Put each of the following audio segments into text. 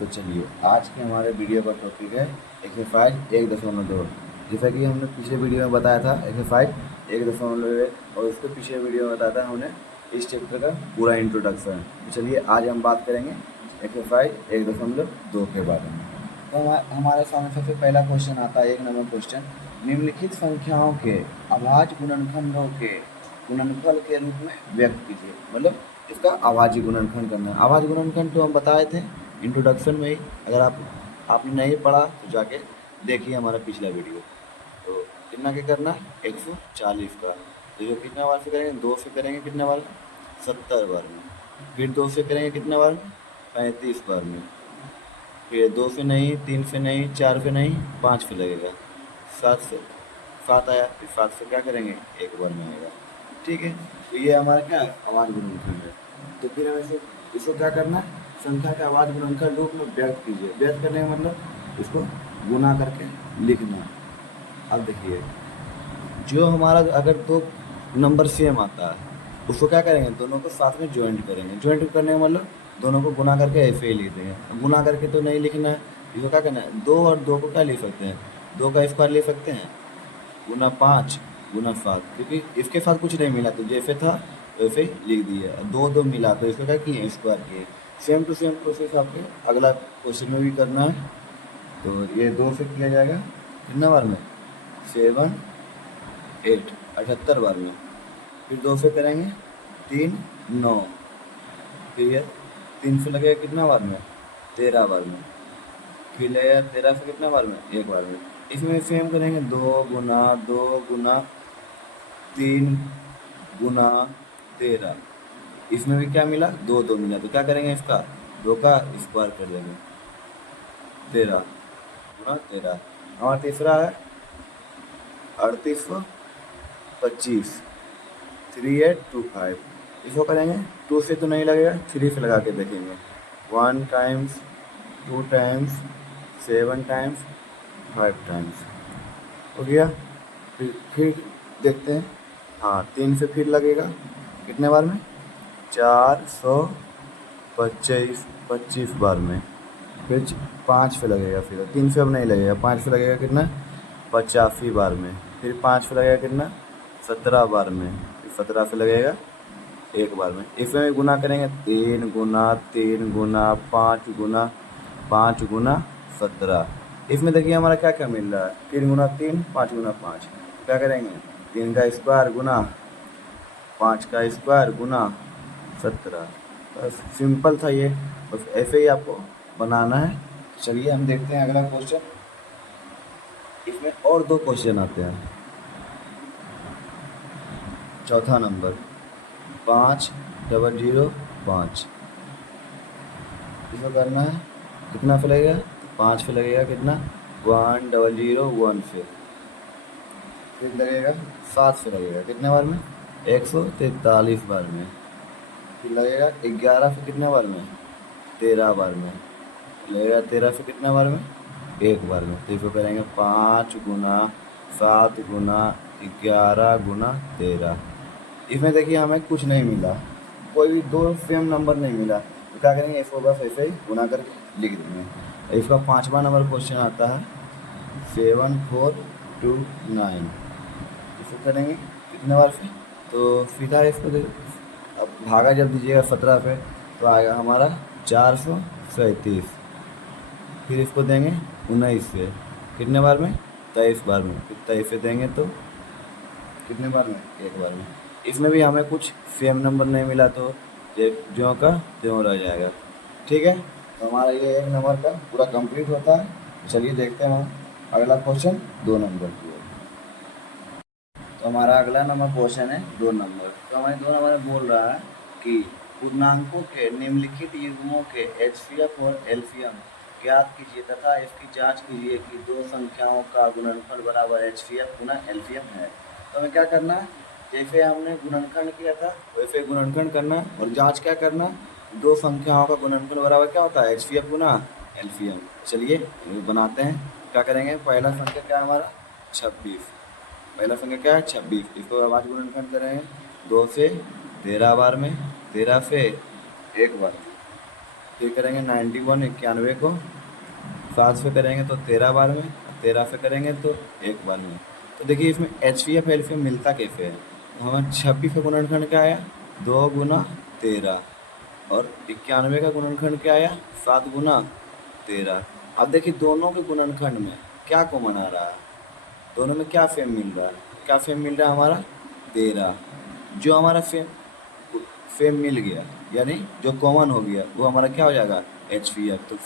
तो चलिए आज के हमारे वीडियो का टॉपिक है एक्सरसाइज 1.2। जैसा कि हमने पिछले वीडियो में बताया था एक्सरसाइज 1.1 और उसके पिछले वीडियो में बताया था हमने इस चैप्टर का पूरा इंट्रोडक्शन। तो चलिए आज हम बात करेंगे एक्सरसाइज 1.2 के बारे में। तो हमारे सामने सबसे पहला क्वेश्चन आता है, 1 नंबर क्वेश्चन। निम्नलिखित संख्याओं के अभाज्य गुणनखंडों के गुणनफल के रूप में व्यक्त कीजिए। मतलब इसका अभाज्य गुणनखंड करना है। अभाज्य गुणनखंड तो हम बताए थे इंट्रोडक्शन में ही। अगर आपने नहीं पढ़ा तो जाके देखिए हमारा पिछला वीडियो। तो कितना के करना, 140 का। तो ये कितना बार से करेंगे, 2 से करेंगे कितने बार, 70 बार में। फिर 2 से करेंगे कितने बार में, 35 बार में। फिर 2 से नहीं, 3 से नहीं, 4 से नहीं, 5 पे लगेगा। 7 आया, फिर 7 से क्या करेंगे, 1 बार में आएगा। ठीक है, तो ये हमारा क्या है, अभाज्य गुणनखंड है। तो फिर हमें इसको क्या करना है, संख्या के अभाज्य गुणनखंड रूप में व्यक्त कीजिए। व्यक्त करने का मतलब इसको गुना करके लिखना। अब देखिए, जो हमारा अगर दो नंबर सेम आता है उसको क्या करेंगे, दोनों को साथ में ज्वाइंट करेंगे। ज्वाइंट करने का मतलब दोनों को गुना करके ऐसे ही लिख देंगे। गुना करके तो नहीं लिखना है, इसको क्या करना है, 2 और 2 को क्या लिख सकते हैं, 2 का स्क्वायर ले सकते हैं, गुना 5 गुना 7। क्योंकि इसके साथ कुछ नहीं मिला तो जैसे था वैसे ही लिख दिए। 2 मिला तो इसको क्या किए, स्क्वायर किए। सेम टू सेम प्रोसेस आपके अगला क्वेश्चन में भी करना है। तो ये 2 से किया जाएगा कितना बार में, 7 8 78 बार में। फिर 2 से करेंगे 3 9। फिर ये 3 से लगेगा कितना बार में, 13 बार में। फिर लगेगा 13 से कितना बार में, 1 बार में। इसमें सेम करेंगे 2 गुना 3 गुना 13। इसमें भी क्या मिला, 2 मिला तो क्या करेंगे, इसका 2 का स्क्वायर कर देंगे, 13 गुना 13। हमारा तीसरा है 3825, 3825। इसको करेंगे 2 से तो नहीं लगेगा, 3 से लगा के देखेंगे। 1 टाइम्स, 2 टाइम्स, 7 टाइम्स, 5 टाइम्स हो गया। फिर देखते हैं, हाँ 3 से फिर लगेगा कितने बार में, 425 बार में। फिर 5 पे लगेगा, फिर 3 से अब नहीं लगेगा, 5 पे लगेगा कितना, 85 बार में। फिर 5 पे लगेगा कितना, 17 बार में। फिर 17 पे लगेगा 1 बार में। इसमें भी गुना करेंगे, 3 गुना 3 गुना 5 गुना 5 गुना 17। इसमें देखिए हमारा क्या क्या मिल रहा है, 3 गुना 3 5 गुना 5। क्या करेंगे, 3 का स्क्वायर गुना 5 का स्क्वायर गुना 17। बस सिंपल था ये, बस ऐसे ही आपको बनाना है। चलिए हम देखते हैं अगला क्वेश्चन। इसमें और 2 क्वेश्चन आते हैं। चौथा नंबर 5005। इसको करना है कितना पे लगेगा, 5 पे लगेगा कितना, 1001 से। फिर लगेगा 7 से लगेगा कितने बार में, 143 बार में। फिर लगेगा 11 से कितने बार में, 13 बार में। लगेगा 13 से कितने बार में, 1 बार में। तो इसको करेंगे 5 गुना 7 गुना 11 गुना 13। इसमें देखिए हमें कुछ नहीं मिला, कोई भी 2 सेम नंबर नहीं मिला। तो क्या करेंगे, इसको बस ऐसे ही गुना करके लिख देंगे। इसका 5वां नंबर क्वेश्चन आता है 7429। इसको करेंगे कितने बार से, तो सीधा इसको अब भागा जब दीजिएगा 17 पे तो आएगा हमारा 437। फिर इसको देंगे 19 से कितने बार में, 23 बार में। फिर 23 से देंगे तो कितने बार में, 1 बार में। इसमें भी हमें कुछ सेम नंबर नहीं मिला तो ज्यों का त्यों रह जाएगा। ठीक है, तो हमारा ये 1 नंबर का पूरा कंप्लीट होता है। चलिए देखते हैं हम अगला क्वेश्चन 2 नंबर की ओर। तो हमारा अगला नंबर क्वेश्चन है 2 नंबर। तो हमारे 2 नंबर में बोल रहा है कि पूर्णांकों के निम्नलिखित युग्मों के एचसीएफ और एलसीएम ज्ञात कीजिए तथा इसकी जांच कीजिए कि 2 संख्याओं का गुणनफल बराबर एचसीएफ गुना एलसीएम है। तो हमें क्या करना है, जैसे हमने गुणनखंड किया था वैसे गुणनखंड करना है और जांच क्या करना, 2 संख्याओं का गुणनफल बराबर क्या होता है, एचसीएफ गुना एलसीएम। चलिए बनाते हैं। क्या करेंगे, पहला संख्या क्या है हमारा 26। पहला संख्या क्या है 26। इसको अभाज्य गुणनखंड करेंगे 2 से 13 बार में, 13 से 1 बार में। फिर करेंगे 91 91 को 7 से करेंगे तो 13 बार में, 13 से करेंगे तो 1 बार में। तो देखिए इसमें HCF LCM मिलता कैसे है। तो हमें 26 का गुणनखंड क्या आया 2 गुना 13 और 91 का गुणनखंड क्या आया 7 गुना 13। अब देखिए दोनों के गुणनखंड में क्या कॉमन आ रहा है, दोनों में क्या सेम मिल रहा है, क्या सेम मिल रहा है हमारा 13। जो हमारा सेम मिल गया यानी जो कॉमन हो गया वो हमारा क्या हो जाएगा HCF। तो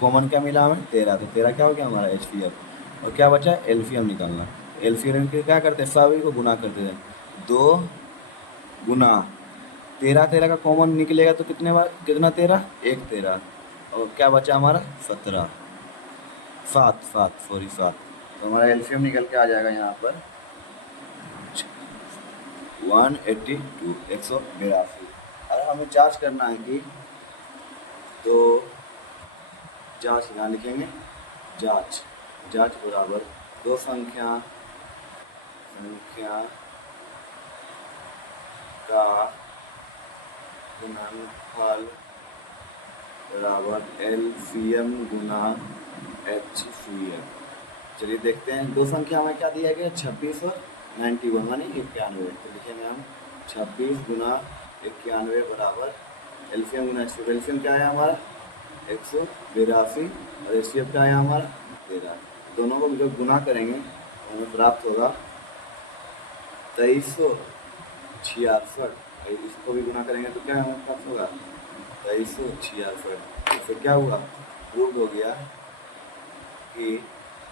कॉमन क्या मिला हमें 13, तो 13 क्या हो गया हमारा HCF। और क्या बचा LCM निकालना। LCM के क्या करते हैं सभी को गुना करते हैं 2 गुना 13, 13 का कॉमन निकलेगा तो कितने बार कितना 13 1 13 और क्या बचा हमारा 17 7 7 सॉरी 7। तो हमारा LCM निकल के आ जाएगा यहाँ पर 182 182। अगर हमें जांच करना है कि तो जांच यहाँ लिखेंगे जांच बराबर दो संख्या का गुणनफल बराबर LCM गुना HCF। चलिए देखते हैं दो संख्या में क्या दिया गया 26 और 91 यानी 91। तो लिखेंगे हम 26 गुना 91 बराबर LCM गुना HCF। LCM क्या है हमारा 182 और HCF क्या है हमारा 13। दोनों को जब गुना करेंगे तो हमें प्राप्त होगा 2366। इसको भी गुना करेंगे तो क्या हमें प्राप्त होगा 2366। तो फिर क्या हुआ प्रूव हो गया कि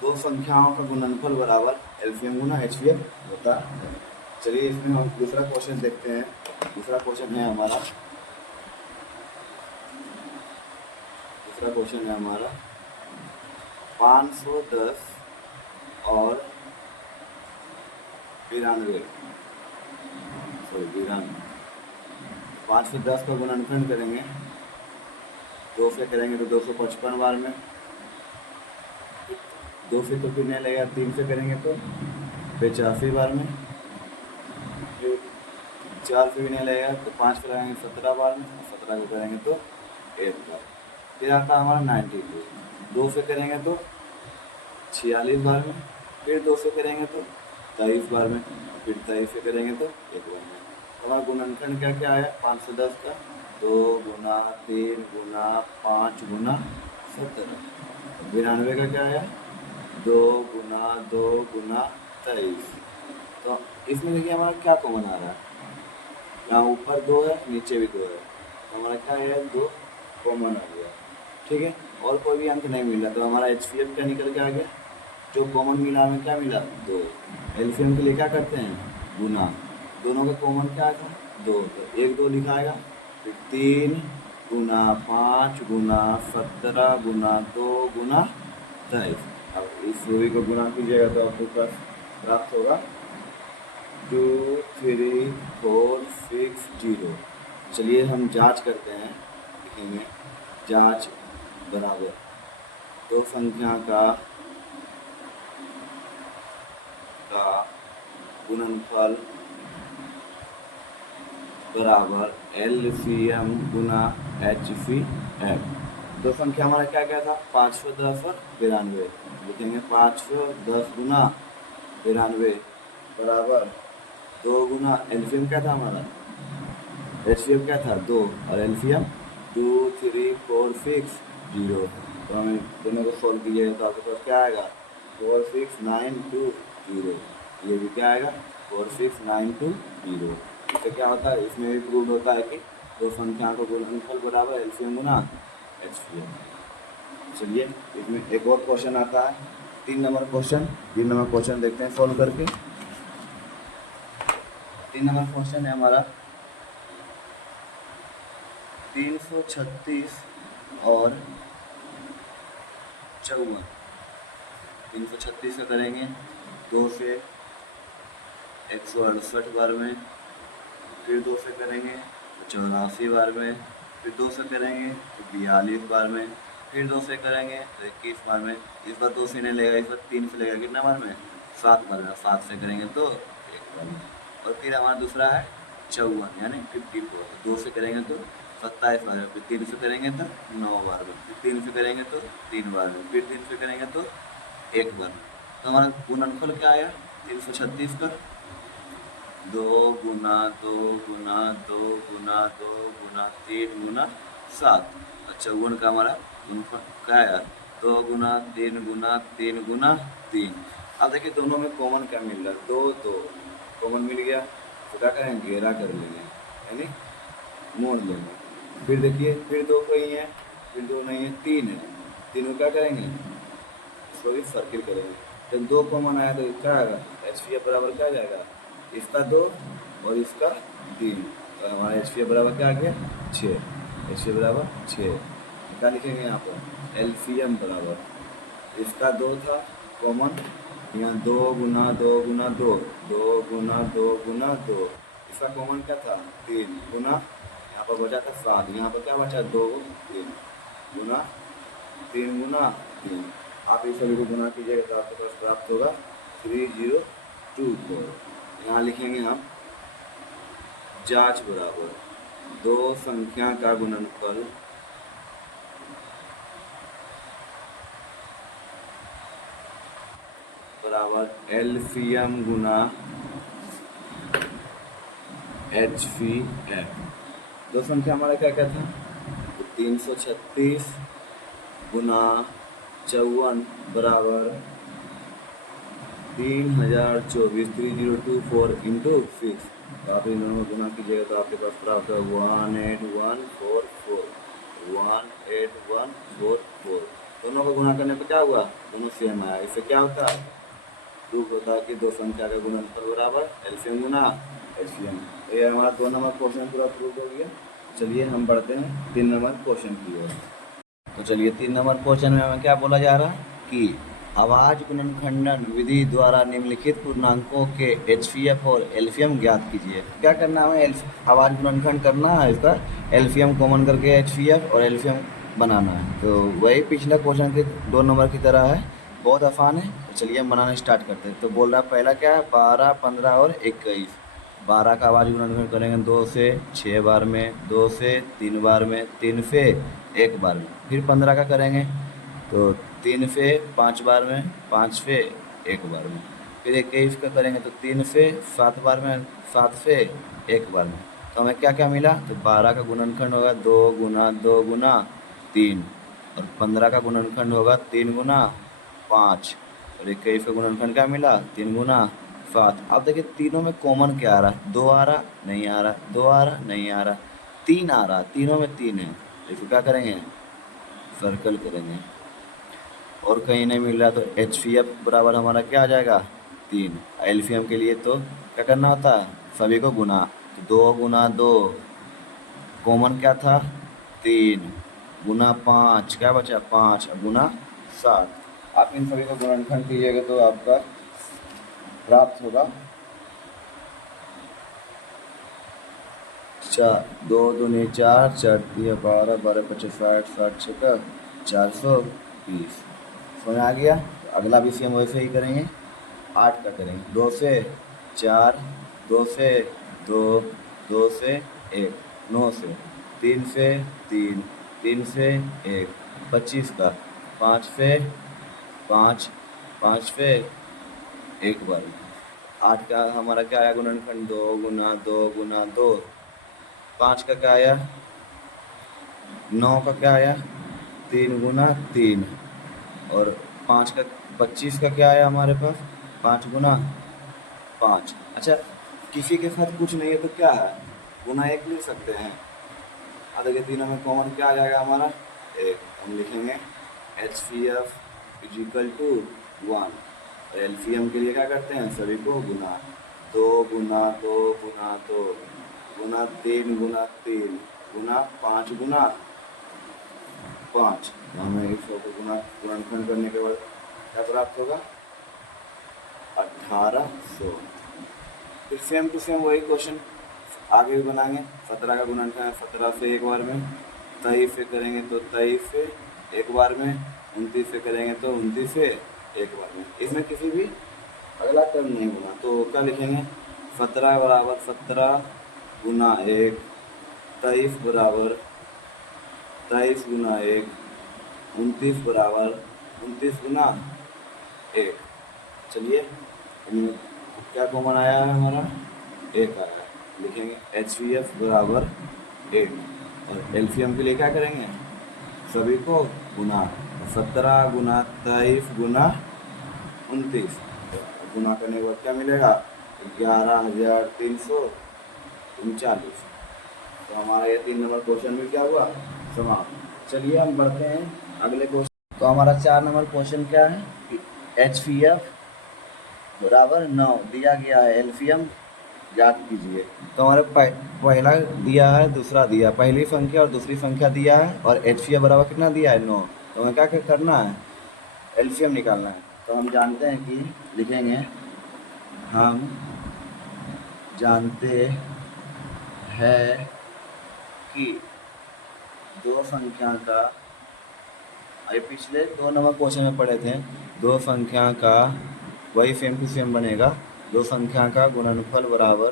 दो संख्याओं का गुणनफल बराबर LCM गुना HCF होता है। चलिए इसमें हम दूसरा क्वेश्चन देखते हैं। दूसरा क्वेश्चन है हमारा 510 और 92 5 से 10 का गुणनखंड करेंगे 2 से करेंगे तो 255 बार में, 2 से तो फिर नहीं लगेगा, 3 से करेंगे तो 85 बार में, फिर 4 से भी नहीं लगेगा तो 5 से लगाएंगे 17 बार में, 17 को करेंगे तो 1 बार। फिर आता है हमारा 92, 2 से करेंगे तो 46 बार में, फिर 2 से करेंगे तो 23 बार में, फिर 23 से करेंगे तो 1 बार में। हमारा गुणनखंड क्या क्या आया 5 से 10 का 2 गुना 3 गुना 5 गुना 17। 92 का क्या आया 2 गुना 2 गुना 23। तो इसमें देखिए हमारा क्या कॉमन आ रहा है, यहाँ ऊपर 2 है नीचे भी 2 है, तो हमारा क्या है 2 कॉमन आ गया। ठीक है, और कोई भी अंक नहीं मिला तो हमारा HCF क्या निकल के आ गया, जो कॉमन मिला हमें क्या मिला 2। LCM के लिए क्या करते हैं गुना, दोनों का कॉमन क्या था 2, तो 1 2 लिखाएगा, फिर 3 गुना 5 गुना 17 गुना 2 गुना 23। अब इस सभी को गुना कीजिएगा तो आपको प्राप्त होगा 23460। चलिए हम जांच करते हैं, लिखेंगे जांच बराबर दो संख्या का गुणनफल बराबर LCM गुना HCF। दो संख्या हमारा क्या क्या था 510 और 92। लिखेंगे 510 गुना 92 बराबर 2 गुना LCM क्या था हमारा HCF क्या था 2 और LCM 23460। तो हमें दोनों को सॉल्व कीजिएगा तो आपके पास क्या आएगा 46920। ये भी क्या आएगा 46920। इससे क्या होता है, इसमें भी प्रूव होता है कि दो संख्याओं का गुणनफल बराबर LCM गुना HCF। चलिए इसमें एक और क्वेश्चन आता है 3 नंबर क्वेश्चन देखते हैं सॉल्व करके। 3 नंबर क्वेश्चन है हमारा 336 और 54। 336 से करेंगे 2 से 168 बार में, फिर 2 से करेंगे तो 84 बार में, फिर 2 से करेंगे तो 42 बार में, फिर 2 से करेंगे तो 21 बार में। इस बार 2 से नहीं लगेगा, इस बार 3 से लगेगा, कितना बार में 7 बार में। 7 से करेंगे तो 1 बार में। और फिर हमारा दूसरा है 54 यानी 54, 2 से करेंगे तो 27 बार में, फिर 3 से करेंगे तो 9 बार में, फिर 3 से करेंगे तो 3 बार में, फिर 3 से करेंगे तो 1 बार में। तो हमारा गुणनफल क्या आया 336 का 2 गुना 2 गुना 2 गुना 2 गुना 3 गुना 7। अच्छा गुण का हमारा गुणनफल क्या आया 2 गुना 3 गुना 3 गुना 3। अब देखिए दोनों में कॉमन क्या मिल रहा है 2 2 कॉमन मिल गया तो क्या करेंगे घेरा कर लेंगे यानी मोड़ लेंगे। फिर देखिए फिर 2 कहीं है फिर 2 नहीं है 3 है 3 को क्या करेंगे इसको भी सर्किल करेंगे। जब 2 कॉमन आया तो क्या आएगा HCF बराबर क्या आ जाएगा इसका 2 और इसका 3 तो हमारा HCF बराबर क्या आ गया 6। HCF बराबर 6 क्या लिखेंगे यहाँ पर LCM बराबर इसका 2 था कॉमन यहाँ 2 गुना 2 गुना 2 2 गुना 2 गुना 2 इसका कॉमन क्या था 3 गुना यहाँ पर बचा था 7 यहाँ पर क्या बचा 2 3 गुना 3 गुना 3। आप इस सभी को गुना कीजिएगा तो आपके पास प्राप्त होगा 3024। यहाँ लिखेंगे हम जांच बराबर दो संख्या का गुणनफल बराबर LCM गुना HCF। दो संख्या हमारा क्या क्या था तो 336 गुना 54 बराबर 3024 3024 इंटू 6। तो आप इन दोनों को गुना कीजिएगा तो आपके पास प्राप्त है 18144 18144। दोनों को गुना करने पर क्या हुआ दोनों सेम आया। इससे क्या होता है प्रूफ होता है कि दो संख्या का गुणनफल बराबर LCM गुना HCM। तो ये हमारा 2 नंबर क्वेश्चन पूरा प्रूफ हो गया। चलिए हम बढ़ते हैं 3 नंबर क्वेश्चन की ओर। तो चलिए 3 नंबर क्वेश्चन में हमें क्या बोला जा रहा है कि अभाज्य गुणनखंडन विधि द्वारा निम्नलिखित पूर्णांकों के HCF और LCM ज्ञात कीजिए। क्या करना है हमें अभाज्य गुणनखंड करना है इसका LCM कॉमन करके HCF और LCM बनाना है। तो वही पिछला क्वेश्चन के 2 नंबर की तरह है बहुत आसान है। तो चलिए हम बनाना स्टार्ट करते हैं। तो बोल रहा है पहला क्या है 12 15 और 21। 12 का अभाज्य गुणनखंड करेंगे 2 से 6 बार में 2 से 3 बार में 3 से 1 बार में। फिर 15 का करेंगे तो 3 से 5 बार में 5 से 1 बार में। फिर 21 का करेंगे तो 3 से 7 बार में 7 से 1 बार में। तो हमें क्या क्या मिला तो 12 का गुणनखंड होगा 2 गुना 2 गुना 3 और 15 का गुणनखंड होगा 3 गुना 5 और 21 का गुणनखंड क्या मिला 3 गुना 7। अब देखिए तीनों में कॉमन क्या आ रहा है 2 आ रहा नहीं आ रहा 2 आ रहा नहीं आ रहा 3 आ रहा तीनों में 3 है। इसको क्या करेंगे सर्कल करेंगे और कहीं नहीं मिल रहा तो HCF बराबर हमारा क्या आ जाएगा 3। LCM के लिए तो क्या करना होता है सभी को गुना तो 2 गुना 2 कॉमन क्या था 3 गुना 5 क्या बचा 5 गुना 7। आप इन सभी को गुणनखंड कीजिएगा तो आपका प्राप्त होगा 2 दूनी 4 4 3 12 12 25 60 60 छक्का 420। समझ आ गया। तो अगला भी सेम वैसे ही करेंगे 8 का करेंगे 2 से 4 2 से 2 2 से 1 9 से 3 से 3 3 से 1 25 का 5 से 5 5 से 1 बार। 8 का हमारा क्या आया गुणनखंड 2 गुना 2 गुना 2। 5 का क्या आया 9 का क्या आया 3 गुना 3 और 5 का 25 का क्या आया हमारे पास 5 गुना 5। अच्छा किसी के साथ कुछ नहीं है तो क्या है गुना 1 लिख सकते हैं। अब देखिए तीनों में कॉमन क्या आ जाएगा हमारा 1। हम लिखेंगे HCF = 1 और LCM के लिए क्या करते हैं सभी को गुना 2 गुना 2 गुना 2 गुना 3 गुना 3 गुना 5 गुना 5। हमें इसको गुणनखंड करने के बाद क्या प्राप्त होगा 1800। फिर सेम टू सेम वही क्वेश्चन आगे भी बनाएंगे। 17 का गुणनखंड 17 से 1 बार में 23 से करेंगे तो 23 से 1 बार में 29 से करेंगे तो 29 से 1 बार में। इसमें किसी भी अगला टर्म नहीं होगा तो क्या लिखेंगे 17 बराबर 17 गुना 1 23 बराबर 23 गुना 1, 29 बराबर 29 गुना 1। चलिए इनमें क्या कॉमन आया है हमारा, 1 आया है। लिखेंगे HCF बराबर 1 और एलसीएम के लिए क्या करेंगे, सभी को गुना। 17 गुना 23 गुना 29 गुना करने के बाद क्या मिलेगा, 11,339। तो हमारा ये 3 नंबर क्वेश्चन में क्या हुआ, समाप्त। चलिए हम बढ़ते हैं अगले क्वेश्चन। तो हमारा 4 नंबर क्वेश्चन क्या है कि HCF बराबर 9 दिया गया है, एलसीएम ज्ञात कीजिए। तो हमारे पहला दिया है, दूसरा दिया, पहली संख्या और दूसरी संख्या दिया है और HCF बराबर कितना दिया है, 9। तो हमें क्या करना है, एलसीएम निकालना है। तो हम जानते हैं कि लिखेंगे, हम जानते हैं कि दो संख्या का, अरे पिछले 2 नंबर क्वेश्चन में पढ़े थे, दो संख्या का वही सेम टू सेम बनेगा। दो संख्या का गुणनफल बराबर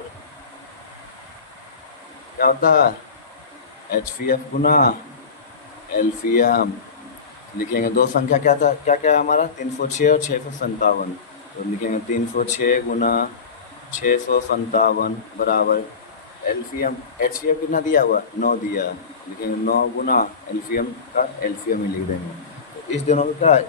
क्या होता है, HCF गुना एलसीएम। लिखेंगे दो संख्या क्या था, क्या क्या है हमारा, 306 और 657। तो लिखेंगे 306 गुना 657 बराबर एलसीएम, HCF कितना दिया हुआ, 9 दिया है। लिखेंगे 9 गुना एलसीएम का एलसीएम ही लिख देंगे। तो इस दोनों में क्या है,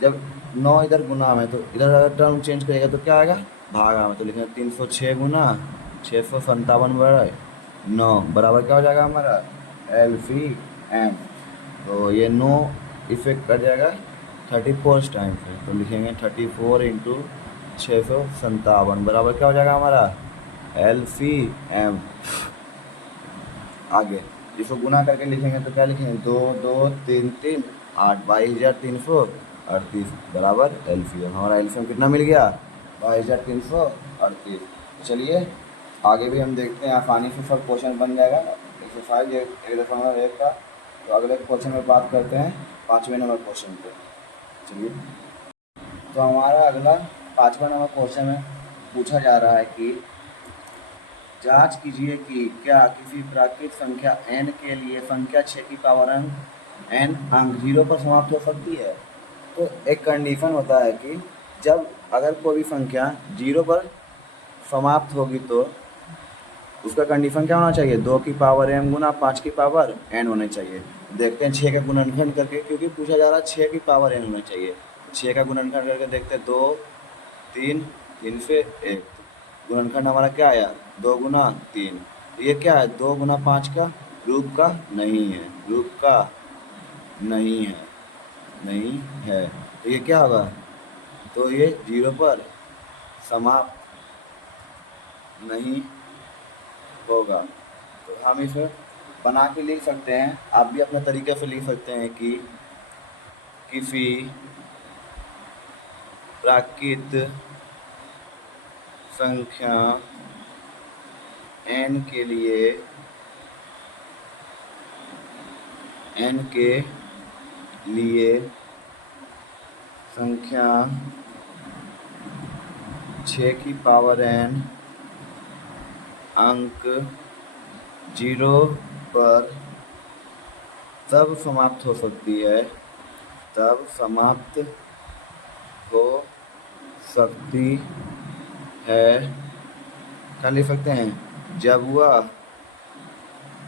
जब 9 इधर गुना में तो इधर अगर टर्म चेंज करेगा तो क्या आएगा, भागा में। तो लिखेंगे 306 गुना 657 बराबर 9 बराबर क्या हो जाएगा हमारा, एलसीएम। तो ये 9 इफेक्ट कर जाएगा 34 टाइम से। तो लिखेंगे 34 इंटू 657 बराबर क्या हो जाएगा हमारा, एलसीएम। आगे इसको गुना करके लिखेंगे तो क्या लिखेंगे, 2 2 3 3 8, 22,338 बराबर एलसीएम। हमारा एलसीएम कितना मिल गया, 22,338। चलिए आगे भी हम देखते हैं, आसानी से सब क्वेश्चन बन जाएगा। एक्सरसाइज 1.1 का। तो अगले क्वेश्चन में बात करते हैं 5वें नंबर क्वेश्चन पे। चलिए तो हमारा अगला 5वां नंबर क्वेश्चन में पूछा जा रहा है कि जांच कीजिए कि क्या किसी प्राकृतिक संख्या n के लिए संख्या 6 की पावर n अंक 0 पर समाप्त हो सकती है। तो एक कंडीशन होता है कि जब अगर कोई भी संख्या 0 पर समाप्त होगी तो उसका कंडीशन क्या होना चाहिए, 2 की पावर m गुना 5 की पावर n होनी चाहिए। देखते हैं 6 का गुणनखंड करके, क्योंकि पूछा जा रहा है 6 की पावर n होना चाहिए। 6 का गुणनखंड करके देखते हैं, 2 3 3 से 1, गुणनखंड हमारा क्या आया, 2 गुना 3। तो ये क्या है, 2 गुना 5 का रूप का नहीं है, रूप का नहीं है, नहीं है। तो ये क्या होगा, तो ये 0 पर समाप्त नहीं होगा। तो हम इसे बना के लिख सकते हैं, आप भी अपने तरीके से लिख सकते हैं कि किसी प्राकृतिक संख्या n के लिए संख्या 6 की पावर n अंक 0 पर तब समाप्त हो सकती है, तब समाप्त हो सकती है। क्या लिख सकते हैं, जब वह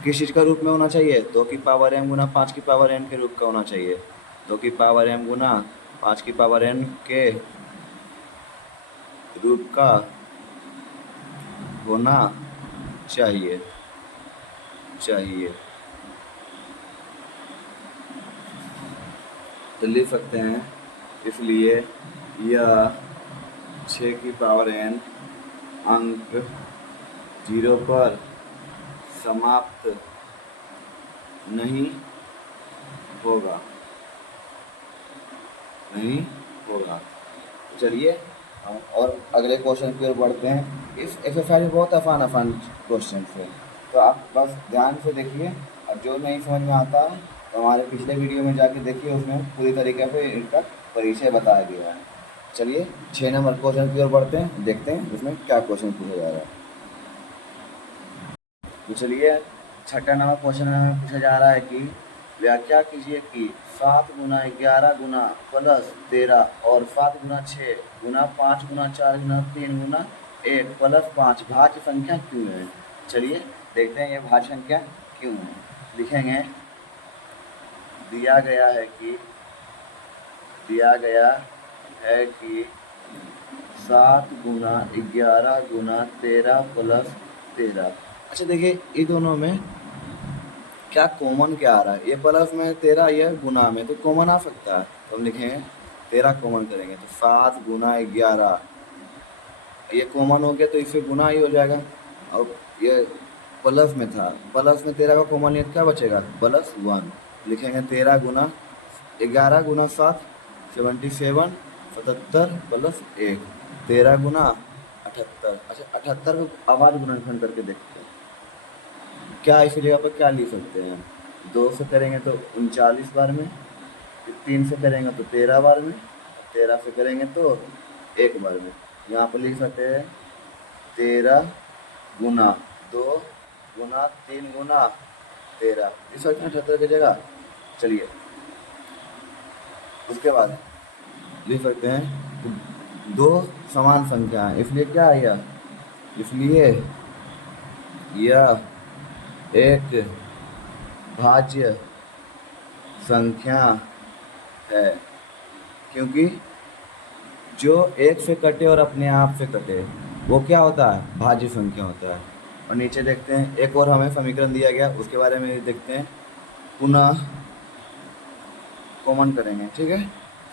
किस चीज़ का रूप में होना चाहिए, 2 की पावर m गुना 5 की पावर n के रूप का होना चाहिए। 2 की पावर m गुना 5 की पावर n के रूप का होना चाहिए। तो लिख सकते हैं, इसलिए यह 6 की पावर n अंक 0 पर समाप्त नहीं होगा। चलिए हम और अगले क्वेश्चन की ओर बढ़ते हैं। इस एक्सरसाइज में बहुत आसान क्वेश्चन है, तो आप बस ध्यान से देखिए। और जो नहीं समझ में आता है तो हमारे पिछले वीडियो में जाके देखिए, उसमें पूरी तरीके से इनका परिचय बताया गया है। चलिए 6 नंबर क्वेश्चन की ओर बढ़ते हैं, देखते हैं उसमें क्या क्वेश्चन पूछा जा रहा है। तो चलिए 6ठा नंबर क्वेश्चन में पूछा जा रहा है कि व्याख्या कीजिए कि 7 गुना 11 गुना प्लस 13 और 7 गुना 6 गुना 5 गुना 4 गुना 3 गुना 1 प्लस 5 भाज्य संख्या क्यों है। चलिए देखते हैं ये भाज्य संख्या क्यों है। लिखेंगे दिया गया है कि 7 गुना 11 गुना 13 प्लस 13। अच्छा देखिए ये दोनों में क्या कॉमन क्या आ रहा है, ये प्लस में 13 ये गुना में, तो कॉमन आ सकता है। तो हम लिखेंगे 13 कॉमन करेंगे तो 7 गुना 11, ये कॉमन हो गया तो इससे गुना ही हो जाएगा। और ये प्लस में था, प्लस में 13 का कॉमन ये क्या बचेगा +1। लिखेंगे 13 गुना 11 गुना 7 77 77 प्लस 1 13 गुना 78। अच्छा 78 को आवाज गुणनखंड करके देखते हैं क्या इसी जगह पर क्या लिख सकते हैं। 2 से करेंगे तो 39 बार में, 3 से करेंगे तो 13 बार में, 13 से करेंगे तो 1 बार में। यहाँ पर लिख सकते हैं 13 गुना 2 गुना 3 गुना 13, लिख सकते हैं 78 की जगह। चलिए उसके बाद लिख सकते हैं 2 समान संख्या है, इसलिए क्या है यह, इसलिए यह एक भाज्य संख्या है, क्योंकि जो एक से कटे और अपने आप से कटे वो क्या होता है, भाज्य संख्या होता है। और नीचे देखते हैं एक और हमें समीकरण दिया गया, उसके बारे में देखते हैं। पुनः कॉमन करेंगे, ठीक है।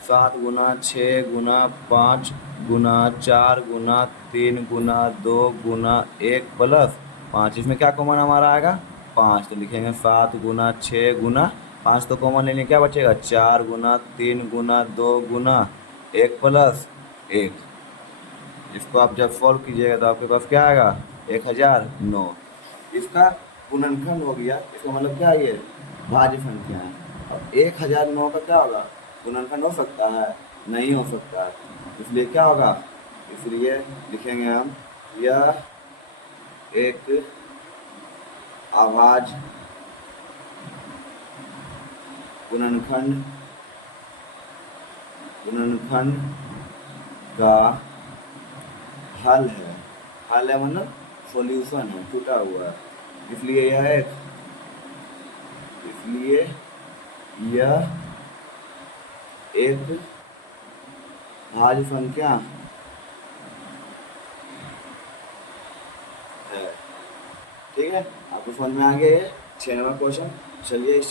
7 गुना 6 गुना 5 गुना 4 गुना 3 गुना 2 गुना 1 प्लस 5, इसमें क्या कॉमन हमारा आएगा 5, तो लिखेंगे 7 गुना 6 गुना 5 तो कॉमन लेने क्या बचेगा 4 गुना 3 गुना 2 गुना 1 प्लस 1। इसको आप जब सॉल्व कीजिएगा तो आपके पास क्या आएगा 1009। इसका गुणनखंड हो गया, इसका मतलब क्या है, ये भाज्य संख्या है। अब 1009 का क्या होगा, गुणनखंड हो सकता है, नहीं हो सकता है, इसलिए क्या होगा, इसलिए लिखेंगे हम यह एक अभाज्य गुणनखंड का हल है। हल है मतलब सॉल्यूशन है, टूटा हुआ है, इसलिए यह एक भाज्य संख्या है। ठीक है, आपको समझ में आ गया है 6 नंबर क्वेश्चन। चलिए इस